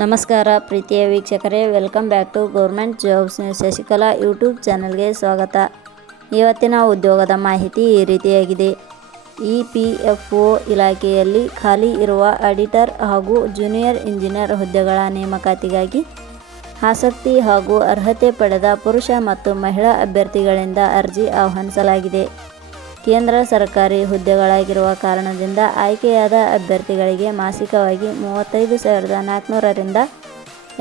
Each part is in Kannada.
ನಮಸ್ಕಾರ ಪ್ರೀತಿಯ ವೀಕ್ಷಕರೇ welcome back to government jobs Shashikala YouTube ಚಾನಲ್ಗೆ ಸ್ವಾಗತ. ಇವತ್ತಿನ ಉದ್ಯೋಗದ ಮಾಹಿತಿ ಈ ರೀತಿಯಾಗಿದೆ. ಇ ಪಿ ಎಫ್ ಒ ಇಲಾಖೆಯಲ್ಲಿ ಖಾಲಿ ಇರುವ ಆಡಿಟರ್ ಹಾಗೂ ಜೂನಿಯರ್ ಇಂಜಿನಿಯರ್ ಹುದ್ದೆಗಳ ನೇಮಕಾತಿಗಾಗಿ ಆಸಕ್ತಿ ಹಾಗೂ ಅರ್ಹತೆ ಪಡೆದ ಪುರುಷ ಮತ್ತು ಮಹಿಳಾ ಅಭ್ಯರ್ಥಿಗಳಿಂದ ಅರ್ಜಿ ಆಹ್ವಾನಿಸಲಾಗಿದೆ. ಕೇಂದ್ರ ಸರ್ಕಾರಿ ಹುದ್ದೆಗಳಾಗಿರುವ ಕಾರಣದಿಂದ ಆಯ್ಕೆಯಾದ ಅಭ್ಯರ್ಥಿಗಳಿಗೆ ಮಾಸಿಕವಾಗಿ ಮೂವತ್ತೈದು ಸಾವಿರದ ನಾಲ್ಕುನೂರರಿಂದ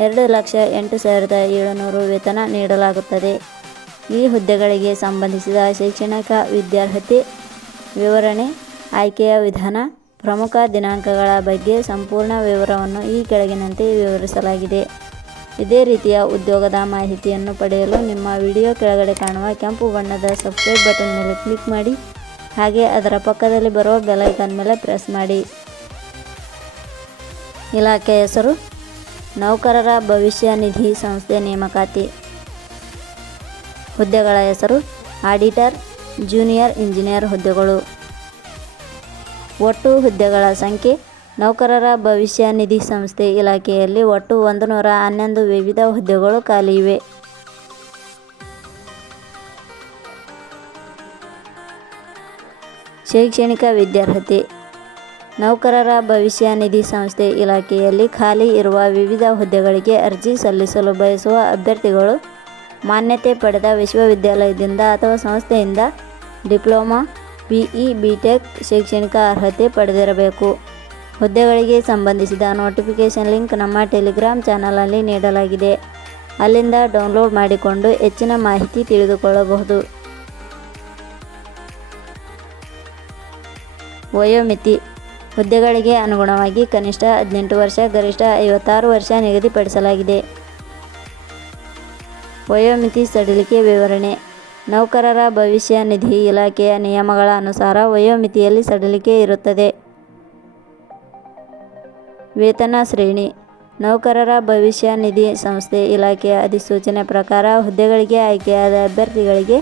ಎರಡು ಲಕ್ಷ ಎಂಟು ಸಾವಿರದ ಏಳುನೂರು ವೇತನ ನೀಡಲಾಗುತ್ತದೆ. ಈ ಹುದ್ದೆಗಳಿಗೆ ಸಂಬಂಧಿಸಿದ ಶೈಕ್ಷಣಿಕ ವಿದ್ಯಾರ್ಹತೆ ವಿವರಣೆ, ಆಯ್ಕೆಯ ವಿಧಾನ, ಪ್ರಮುಖ ದಿನಾಂಕಗಳ ಬಗ್ಗೆ ಸಂಪೂರ್ಣ ವಿವರವನ್ನು ಈ ಕೆಳಗಿನಂತೆ ವಿವರಿಸಲಾಗಿದೆ. ಇದೇ ರೀತಿಯ ಉದ್ಯೋಗದ ಮಾಹಿತಿಯನ್ನು ಪಡೆಯಲು ನಿಮ್ಮ ವಿಡಿಯೋ ಕೆಳಗಡೆ ಕಾಣುವ ಕೆಂಪು ಬಣ್ಣದ ಸಬ್ಸ್ಕ್ರೈಬ್ ಬಟನ್ ಮೇಲೆ ಕ್ಲಿಕ್ ಮಾಡಿ, ಹಾಗೆ ಅದರ ಪಕ್ಕದಲ್ಲಿ ಬರುವ ಬೆಲೈಕನ್ ಮೇಲೆ ಪ್ರೆಸ್ ಮಾಡಿ. ಇಲಾಖೆ ಹೆಸರು, ನೌಕರರ ಭವಿಷ್ಯ ನಿಧಿ ಸಂಸ್ಥೆ ನೇಮಕಾತಿ. ಹುದ್ದೆಗಳ ಹೆಸರು, ಆಡಿಟರ್ ಜೂನಿಯರ್ ಇಂಜಿನಿಯರ್ ಹುದ್ದೆಗಳು. ಒಟ್ಟು ಹುದ್ದೆಗಳ ಸಂಖ್ಯೆ ನೌಕರರ ಭವಿಷ್ಯ ನಿಧಿ ಸಂಸ್ಥೆ ಇಲಾಖೆಯಲ್ಲಿ ಒಟ್ಟು ಒಂದು ನೂರ ಹನ್ನೊಂದು ವಿವಿಧ ಹುದ್ದೆಗಳು ಖಾಲಿ ಇವೆ ಶೈಕ್ಷಣಿಕ ವಿದ್ಯಾರ್ಹತೆ. ನೌಕರರ ಭವಿಷ್ಯ ನಿಧಿ ಸಂಸ್ಥೆ ಇಲಾಖೆಯಲ್ಲಿ ಖಾಲಿ ಇರುವ ವಿವಿಧ ಹುದ್ದೆಗಳಿಗೆ ಅರ್ಜಿ ಸಲ್ಲಿಸಲು ಬಯಸುವ ಅಭ್ಯರ್ಥಿಗಳು ಮಾನ್ಯತೆ ಪಡೆದ ವಿಶ್ವವಿದ್ಯಾಲಯದಿಂದ ಅಥವಾ ಸಂಸ್ಥೆಯಿಂದ ಡಿಪ್ಲೊಮಾ, ಬಿಇ, ಬಿಟೆಕ್ ಶೈಕ್ಷಣಿಕ ಅರ್ಹತೆ ಪಡೆದಿರಬೇಕು. ಹುದ್ದೆಗಳಿಗೆ ಸಂಬಂಧಿಸಿದ ನೋಟಿಫಿಕೇಷನ್ ಲಿಂಕ್ ನಮ್ಮ ಟೆಲಿಗ್ರಾಮ್ ಚಾನಲಲ್ಲಿ ನೀಡಲಾಗಿದೆ. ಅಲ್ಲಿಂದ ಡೌನ್ಲೋಡ್ ಮಾಡಿಕೊಂಡು ಹೆಚ್ಚಿನ ಮಾಹಿತಿ ತಿಳಿದುಕೊಳ್ಳಬಹುದು. ವಯೋಮಿತಿ. ಹುದ್ದೆಗಳಿಗೆ ಅನುಗುಣವಾಗಿ ಕನಿಷ್ಠ ಹದಿನೆಂಟು ವರ್ಷ, ಗರಿಷ್ಠ ಐವತ್ತಾರು ವರ್ಷ ನಿಗದಿಪಡಿಸಲಾಗಿದೆ. ವಯೋಮಿತಿ ಸಡಿಲಿಕೆ ವಿವರಣೆ. ನೌಕರರ ಭವಿಷ್ಯ ನಿಧಿ ಇಲಾಖೆಯ ನಿಯಮಗಳ ಅನುಸಾರ ವಯೋಮಿತಿಯಲ್ಲಿ ಸಡಿಲಿಕೆ ಇರುತ್ತದೆ. ವೇತನ ಶ್ರೇಣಿ, ನೌಕರರ ಭವಿಷ್ಯ ನಿಧಿ ಸಂಸ್ಥೆ ಇಲಾಖೆಯ ಅಧಿಸೂಚನೆ ಪ್ರಕಾರ ಹುದ್ದೆಗಳಿಗೆ ಆಯ್ಕೆಯಾದ ಅಭ್ಯರ್ಥಿಗಳಿಗೆ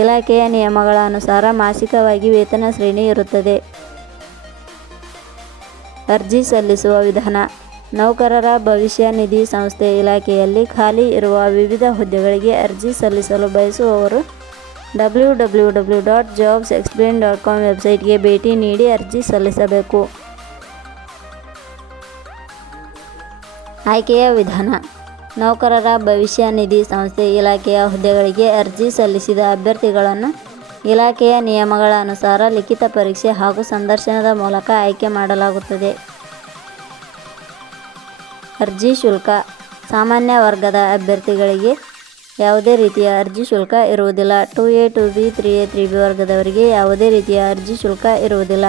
ಇಲಾಖೆಯ ನಿಯಮಗಳ ಅನುಸಾರ ಮಾಸಿಕವಾಗಿ ವೇತನ ಶ್ರೇಣಿ ಇರುತ್ತದೆ. ಅರ್ಜಿ ಸಲ್ಲಿಸುವ ವಿಧಾನ, ನೌಕರರ ಭವಿಷ್ಯ ನಿಧಿ ಸಂಸ್ಥೆ ಇಲಾಖೆಯಲ್ಲಿ ಖಾಲಿ ಇರುವ ವಿವಿಧ ಹುದ್ದೆಗಳಿಗೆ ಅರ್ಜಿ ಸಲ್ಲಿಸಲು ಬಯಸುವವರು W W W dot jobs explain dot com ವೆಬ್ಸೈಟ್ಗೆ ಭೇಟಿ ನೀಡಿ ಅರ್ಜಿ ಸಲ್ಲಿಸಬೇಕು. ಆಯ್ಕೆಯ ವಿಧಾನ. ನೌಕರರ ಭವಿಷ್ಯ ನಿಧಿ ಸಂಸ್ಥೆ ಇಲಾಖೆಯ ಹುದ್ದೆಗಳಿಗೆ ಅರ್ಜಿ ಸಲ್ಲಿಸಿದ ಅಭ್ಯರ್ಥಿಗಳನ್ನು ಇಲಾಖೆಯ ನಿಯಮಗಳ ಅನುಸಾರ ಲಿಖಿತ ಪರೀಕ್ಷೆ ಹಾಗೂ ಸಂದರ್ಶನದ ಮೂಲಕ ಆಯ್ಕೆ ಮಾಡಲಾಗುತ್ತದೆ. ಅರ್ಜಿ ಶುಲ್ಕ. ಸಾಮಾನ್ಯ ವರ್ಗದ ಅಭ್ಯರ್ಥಿಗಳಿಗೆ ಯಾವುದೇ ರೀತಿಯ ಅರ್ಜಿ ಶುಲ್ಕ ಇರುವುದಿಲ್ಲ. Two A two B, three A, three B ವರ್ಗದವರಿಗೆ ಯಾವುದೇ ರೀತಿಯ ಅರ್ಜಿ ಶುಲ್ಕ ಇರುವುದಿಲ್ಲ.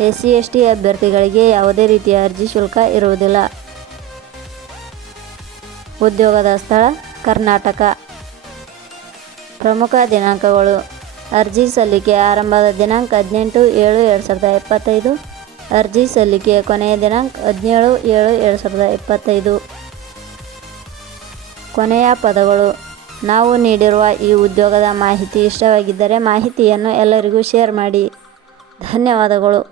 ಎಸ್ ಸಿ ಎಸ್ ಟಿ ಅಭ್ಯರ್ಥಿಗಳಿಗೆ ಯಾವುದೇ ರೀತಿಯ ಅರ್ಜಿ ಶುಲ್ಕ ಇರುವುದಿಲ್ಲ. ಉದ್ಯೋಗದ ಸ್ಥಳ ಕರ್ನಾಟಕ. ಪ್ರಮುಖ ದಿನಾಂಕಗಳು. ಅರ್ಜಿ ಸಲ್ಲಿಕೆ ಆರಂಭದ ದಿನಾಂಕ ಹದಿನೆಂಟು ಏಳು ಎರಡು ಸಾವಿರದ ಇಪ್ಪತ್ತೈದು. ಅರ್ಜಿ ಸಲ್ಲಿಕೆ ಕೊನೆಯ ದಿನಾಂಕ ಹದಿನೇಳು ಏಳು ಎರಡು ಸಾವಿರದ ಇಪ್ಪತ್ತೈದು. ಕೊನೆಯ ಪದಗಳು. ನಾವು ನೀಡಿರುವ ಈ ಉದ್ಯೋಗದ ಮಾಹಿತಿ ಇಷ್ಟವಾಗಿದ್ದರೆ ಮಾಹಿತಿಯನ್ನು ಎಲ್ಲರಿಗೂ ಶೇರ್ ಮಾಡಿ. ಧನ್ಯವಾದಗಳು.